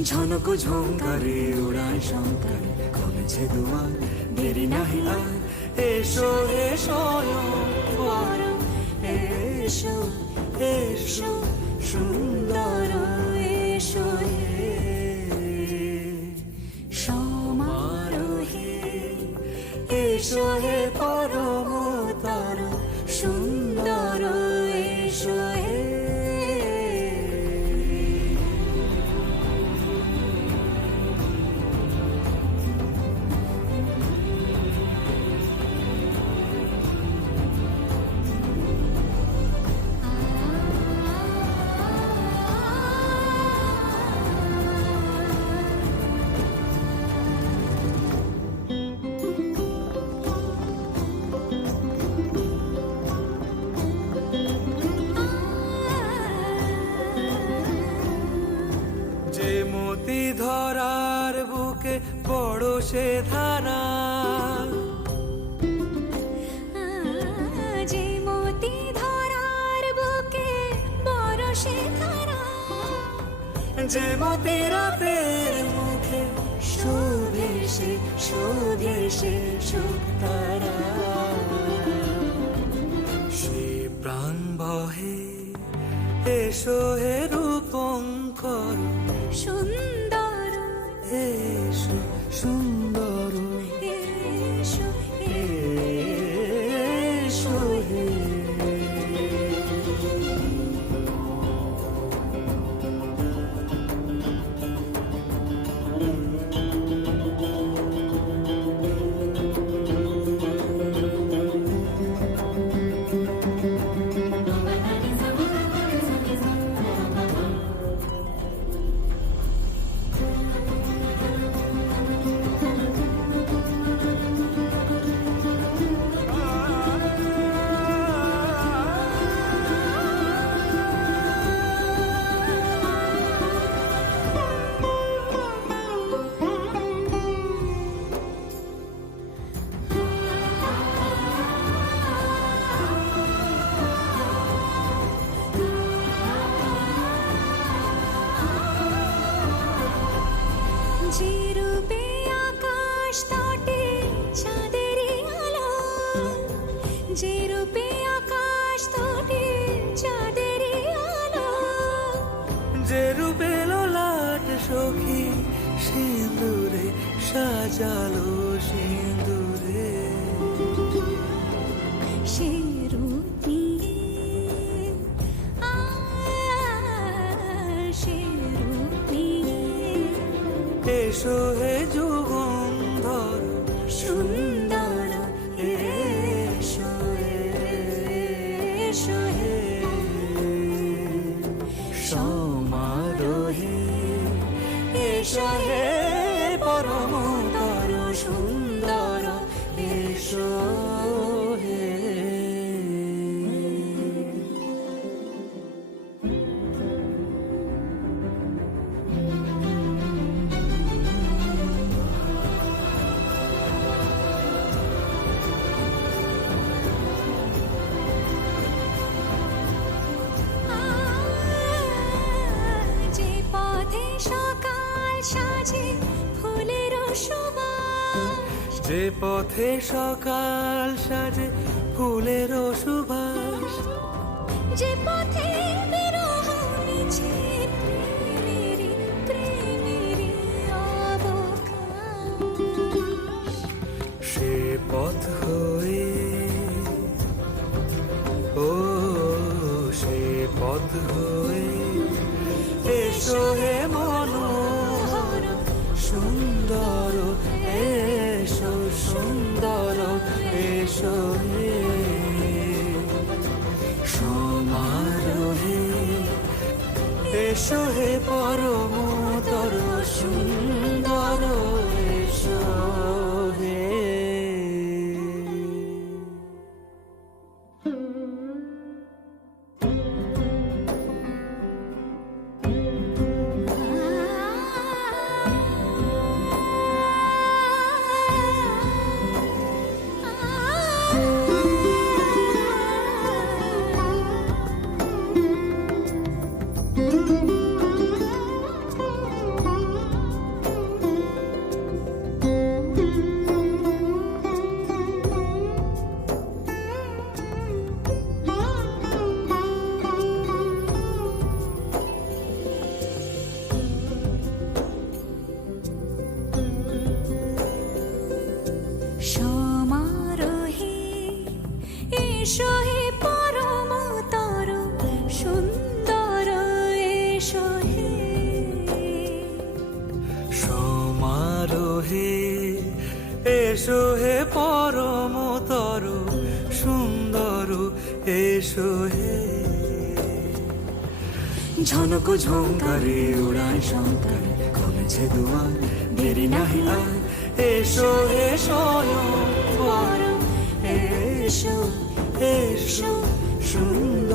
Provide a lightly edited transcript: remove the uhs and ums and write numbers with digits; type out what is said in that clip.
ঝনক ঝঙ্কারে উড়ায় শঙ্কারে কমেছে দুয়ার, দেরি নাহি আর, এসো এসো বর, এসো এসো সুন্দর, এসো হে সমারোহে, এসো হে পরমতর সুন্দর, এসো হে। মতি ধরার বুকে বড় সে ধারা, যে মতি ধরার বুকে বড় সে ধারা, যে মতি রাতের মুখে শোভে সে সুতারা, সে প্রাণ বহে, এসো হে রূপঙ্কর সুন্দর, এসো সুন্দর, এসো এসো হে। যে রূপে আকাশ তটে চাঁদেরই আলো, যে রূপে আকাশ তটে চাঁদেরই আলো, যে রূপে ললাট সখী সিঁদুরে সাজালো সিঁদুরে, সে রূপ নিয়ে সে রূপ নিয়ে, এসো হে যুগন্ধর সুন্দর, এসো এসো হে সমারোহে, এসো হে পরমতর সুন্দর, এসো হে। যে পথে সকাল সাজে ফুলের সুবাস, যে পথে সকাল সাজে ফুলের সুবাস, যে পথে বিরহ মিছে প্রেমেরই অবকাশ, সে পথ হয়ে, ও সে পথ হয়ে, এসো হে মনোহর সুন্দর, এসো সুন্দর, এসো হে সমারোহে, এসো হে পরমতর সুন্দর, এসো হে। এসো হে ঝনক ঝঙ্কারে উড়ান শঙ্কারে কমেছে দুয়ার দেরি নাহি আর এসো এসো বরং এসো এসো সুন্দর